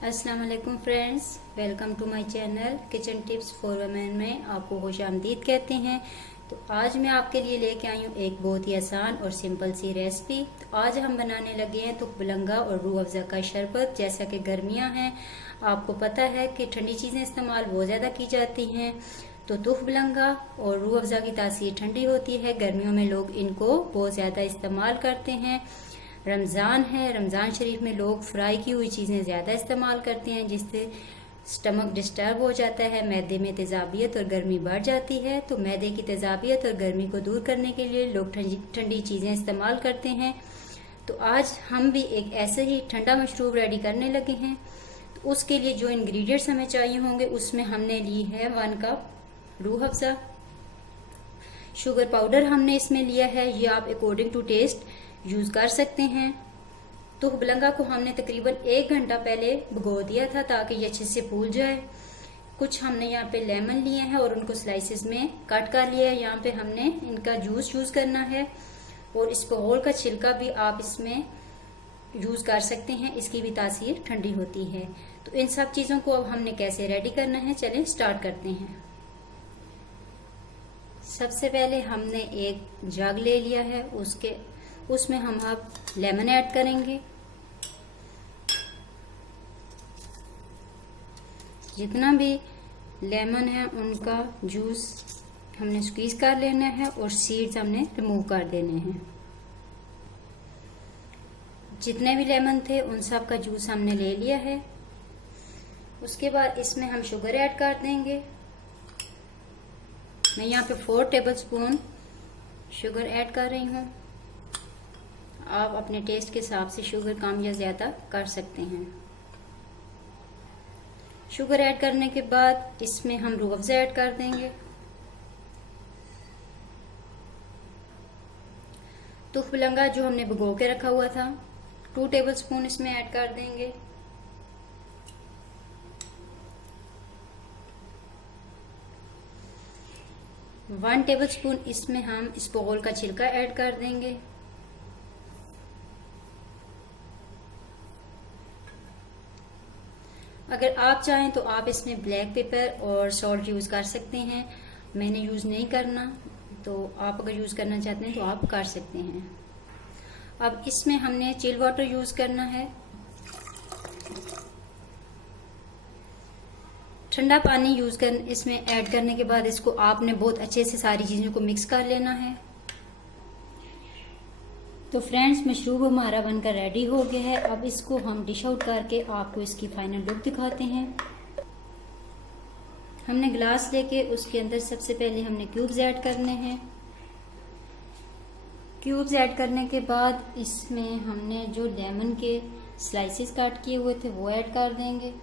अस्सलाम वालेकुम friends, welcome to my channel kitchen tips for women में आपको खुशामदीद कहते हैं। तो आज मैं आपके लिए लेके आई हूँ एक बहुत ही आसान और सिंपल सी रेसिपी। तो आज हम बनाने लगे हैं तुखबलंगा और रूह अफ़ज़ा का शरबत। जैसा कि गर्मियाँ हैं, आपको पता है कि ठंडी चीज़ें इस्तेमाल बहुत ज़्यादा की जाती हैं। तो तुखबलंगा और रूह अफ़ज़ा की तासीर ठंडी होती है। गर्मियों में लोग इनको बहुत ज़्यादा इस्तेमाल करते हैं। रमज़ान है, रमज़ान शरीफ में लोग फ्राई की हुई चीज़ें ज़्यादा इस्तेमाल करते हैं, जिससे स्टमक डिस्टर्ब हो जाता है, मैदे में तेज़ाबियत और गर्मी बढ़ जाती है। तो मैदे की तेज़ाबियत और गर्मी को दूर करने के लिए लोग ठंडी चीज़ें इस्तेमाल करते हैं। तो आज हम भी एक ऐसे ही ठंडा मशरूब रेडी करने लगे हैं। तो उसके लिए जो इंग्रेडिएंट्स हमें चाहिए होंगे, उसमें हमने ली है 1 cup Rooh Afza. Sugar powder हमने इसमें लिया है, ये आप अकॉर्डिंग टू टेस्ट यूज कर सकते हैं। तुखबलंगा को हमने तकरीबन 1 घंटा पहले भिगो दिया था ताकि ये अच्छे से फूल जाए। कुछ हमने यहाँ पे लेमन लिए हैं और उनको स्लाइसेस में कट कर लिया है। यहाँ पे हमने इनका जूस यूज करना है और इस पहोल का छिलका भी आप इसमें यूज कर सकते हैं, इसकी भी तासीर ठंडी होती है। तो इन सब चीजों को अब हमने कैसे रेडी करना है, चलें स्टार्ट करते हैं। सबसे पहले हमने एक जग ले लिया है, उसमें हम अब लेमन ऐड करेंगे। जितना भी लेमन है उनका जूस हमने स्क्वीज कर लेना है और सीड्स हमने रिमूव कर देने हैं। जितने भी लेमन थे उन सब का जूस हमने ले लिया है। उसके बाद इसमें हम शुगर ऐड कर देंगे। मैं यहाँ पे 4 टेबलस्पून शुगर ऐड कर रही हूँ। आप अपने टेस्ट के हिसाब से शुगर कम या ज्यादा कर सकते हैं। शुगर ऐड करने के बाद इसमें हम रूह अफ़ज़ा ऐड कर देंगे। तुखबलंगा जो हमने भिगो के रखा हुआ था 2 टेबलस्पून इसमें ऐड कर देंगे। वन टेबलस्पून इसमें हम इसबगोल का छिलका ऐड कर देंगे। अगर आप चाहें तो आप इसमें ब्लैक पेपर और सॉल्ट यूज कर सकते हैं। मैंने यूज नहीं करना, तो आप अगर यूज करना चाहते हैं तो आप कर सकते हैं। अब इसमें हमने चिल वाटर यूज करना है। ठंडा पानी इसमें ऐड करने के बाद इसको आपने बहुत अच्छे से सारी चीजों को मिक्स कर लेना है। तो फ्रेंड्स, मशरूब हमारा बनकर रेडी हो गया है। अब इसको हम डिश आउट करके आपको इसकी फाइनल लुक दिखाते हैं। हमने ग्लास लेके उसके अंदर सबसे पहले हमने क्यूब्स ऐड करने हैं। क्यूब्स ऐड करने के बाद इसमें हमने जो लेमन के स्लाइसेस काट किए हुए थे वो ऐड कर देंगे।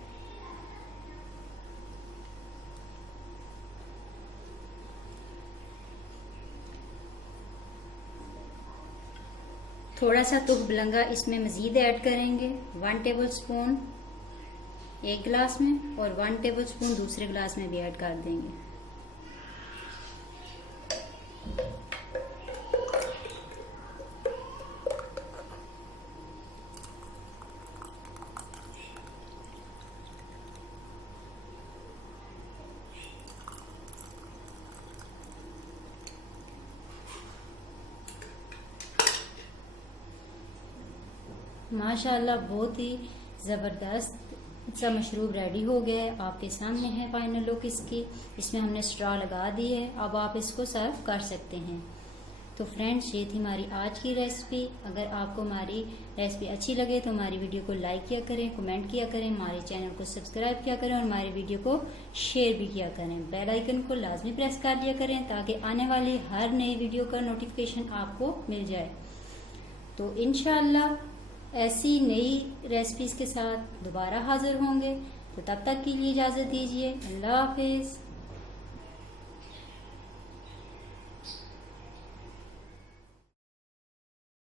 थोड़ा सा तुखबलंगा इसमें मजीद ऐड करेंगे, 1 टेबलस्पून एक गिलास में और 1 टेबलस्पून दूसरे गिलास में भी ऐड कर देंगे। माशाल्लाह बहुत ही ज़बरदस्त सा मशरूब रेडी हो गया है। आपके सामने है फाइनल लुक इसकी। इसमें हमने स्ट्रॉ लगा दी है। अब आप इसको सर्व कर सकते हैं। तो फ्रेंड्स, ये थी हमारी आज की रेसिपी। अगर आपको हमारी रेसिपी अच्छी लगे तो हमारी वीडियो को लाइक किया करें, कमेंट किया करें, हमारे चैनल को सब्सक्राइब किया करें और हमारी वीडियो को शेयर भी किया करें। बेल आइकन को लाजमी प्रेस कर लिया करें ताकि आने वाली हर नई वीडियो का नोटिफिकेशन आपको मिल जाए। तो इंशाल्लाह ऐसी नई रेसिपीज के साथ दोबारा हाजिर होंगे। तो तब तक के लिए इजाजत दीजिए। अल्लाह हाफिज।